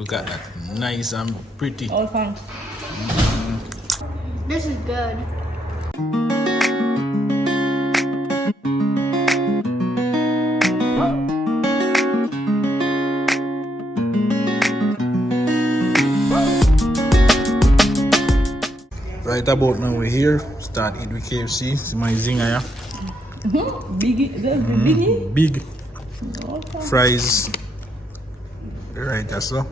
Look at that. Nice and pretty. All thanks. This is good. Right about now we're here. Start eat with KFC. See my zinger, yeah? Biggie, that's the biggie. Big Okay. fries. Right, that's so.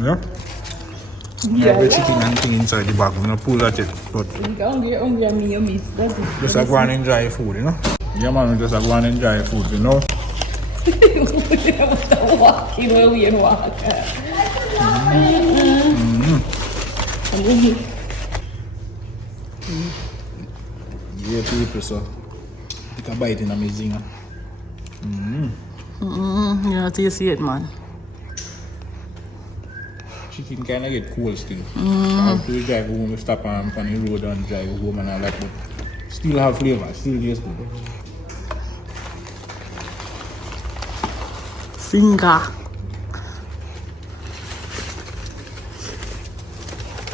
Yeah. Yeah, The chicken and thing inside the bag. I'm gonna pull that yet, but hungry and me, you miss. That's it. just go and enjoy food, you know. Yeah, man, just go and enjoy food, you know. Walking where we walk. Yeah, people, so take a bite in a zinger. Yeah, till you see it, man. Chicken kind of get cold still. After we drive home, we stop on the road and drive home and all that, but still have flavor, still tastes good. Finger.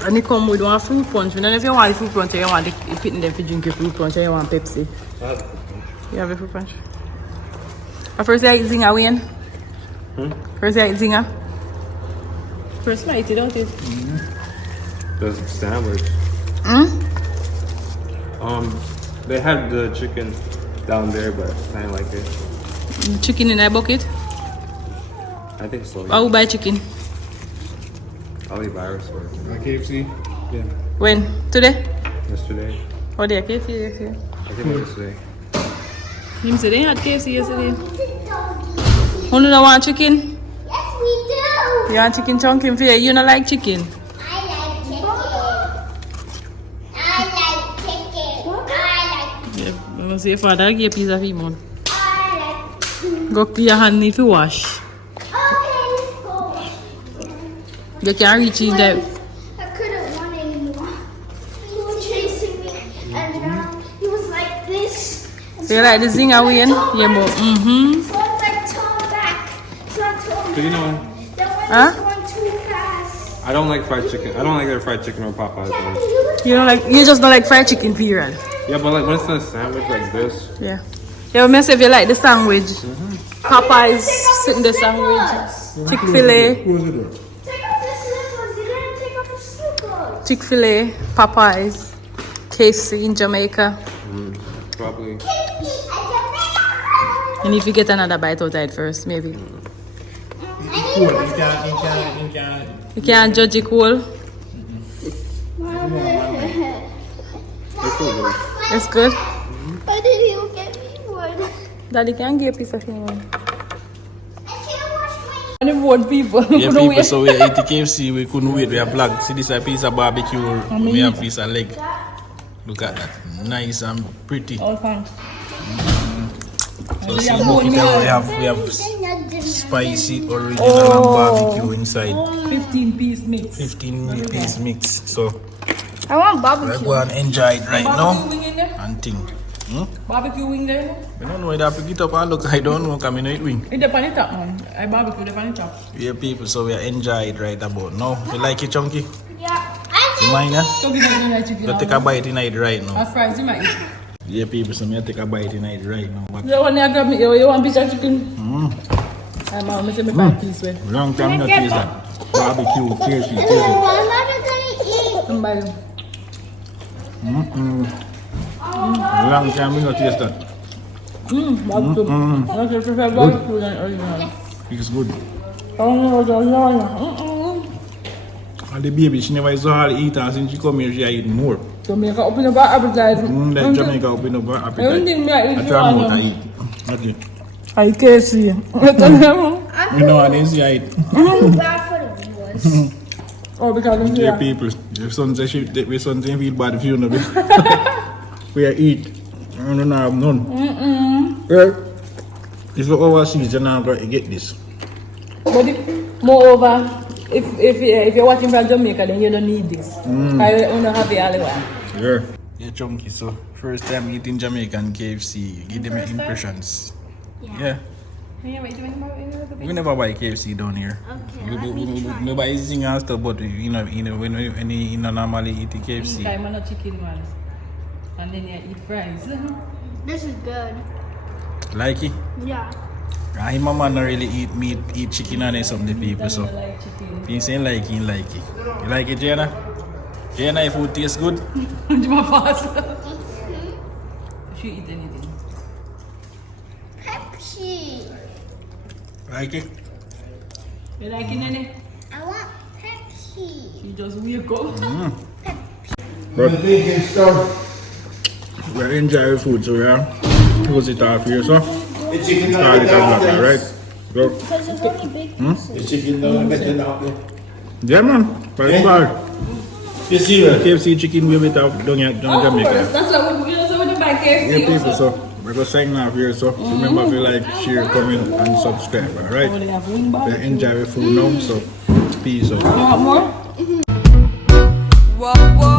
And it come with one fruit punch. And then if you want the fruit punch, you want to fit in there to drink your fruit punch, and you want Pepsi. You have a fruit punch? First you eat zinger, Wayne? First you eat zinger? First I eat it, don't it? The sandwich. They had the chicken down there, but I didn't like it. Chicken in a bucket? I think so. I will buy chicken. I'll eat virus or KFC? yeah. When? Today? Yesterday. Oh, they are KFC yesterday. I think it was yesterday. Him said they had KFC yesterday. Who don't want chicken? Yes, we do. You want chicken chunky for you? You don't like chicken? I like chicken. I like chicken. I like. Yeah, I'm gonna say your father give a piece of him on. I like. Go clear your hand, need to wash. Okay, go. You can't reach in there. I couldn't run anymore. He was chasing me, and he was like this. So you like the zinger, Wayne? Yeah, but So I like turned back. So I told But you know, that when Huh? he's going too fast. I don't like fried chicken. I don't like their fried chicken or Popeyes. Though. you don't like, you just don't like fried chicken, period. Yeah, but like when it's in a sandwich like this, Yeah. Yeah, but if you like the sandwich. Popeyes sitting the sandwich. Chick-fil-A. Close the door. Take off the slippers. You didn't take off the slippers. Chick-fil-A, Popeyes, KFC in Jamaica. probably. And if you get another bite out of it first, maybe. Cool. You can't. You can't judge it cool. They're so good. It's good. Why did you get me one? Daddy can give a piece of him. I can't wash my And bored people. Yeah, people, so we ate the KFC, we couldn't wait, we have vlogged. See this a piece of barbecue, we have a piece of leg. Look at that, nice and pretty. All thanks. So see, look it out, we have spicy, original and barbecue inside. 15-piece mix. 15-piece mix. So I want I barbecue. go and enjoy it right now Barbecue wing in there? and think. Barbecue wing there? I don't know, I have to get up and look, I don't know, come in eat wing. It's the pan top, man. I barbecue the pan top. Yeah, people, so we enjoy it right about now. You like it, Chunky? Yeah. You mind, yeah? So give me the chicken. You take a bite in it right now. As fries, you might eat. Yeah, people, so me take a bite in it right now. But You want to grab me? You want a piece of chicken? I'm going to make a piece with. long time not taste that. Barbecue, KFC, taste it. I'm not gonna eat. I'm buying. Long time not taste that. Barbecue. I prefer barbecue than original. It's good. Oh, And the baby, she never saw her eat, and since she come here, she eat more. Jamaica open up our appetite. That Jamaica open up her appetite. Everything me I eat, I you try more to want. eat. Okay. I KFC. You know, I didn't see I eat. I'm bad for the boys. Oh, because I'm Dear here. people, your son says your son saying feel bad if you know. We eat. I don't have none. Well, if you overseas, you're not going to get this. But moreover, if you're watching from Jamaica, then you don't need this. I don't have it all the while. Yeah. Yeah, Chunky, so first time eating Jamaican KFC, give them impressions. Yeah. We never buy KFC down here. Okay, let me try. We buy everything and stuff, but you know, when you normally eat the KFC. I'm not chicken man. And then you eat fries. This is good. Like it? Yeah. My mama not really eat meat, eat chicken and then some of the people, so. Like chicken. You saying like it, you like it. You like it, Jana? Jana, your food tastes good? Do my fast. She eat anything. Pepsi. Like it? You like it, Nene? I want Pepsi. She just wake up. But we're enjoying the food, so we're close it off here, so. The chicken Start it up, right? Go. Because it's only big pieces. The chicken don't get it out there. Yeah, man. Very bad. You see that? KFC chicken we with down here in Jamaica. That's what we buy KFC. Yeah, people, so we're going to sign off here, so remember if you like, share, comment, and subscribe, alright? They have wing bar. We enjoy the food now, so peace out. You want more? Whoa, whoa.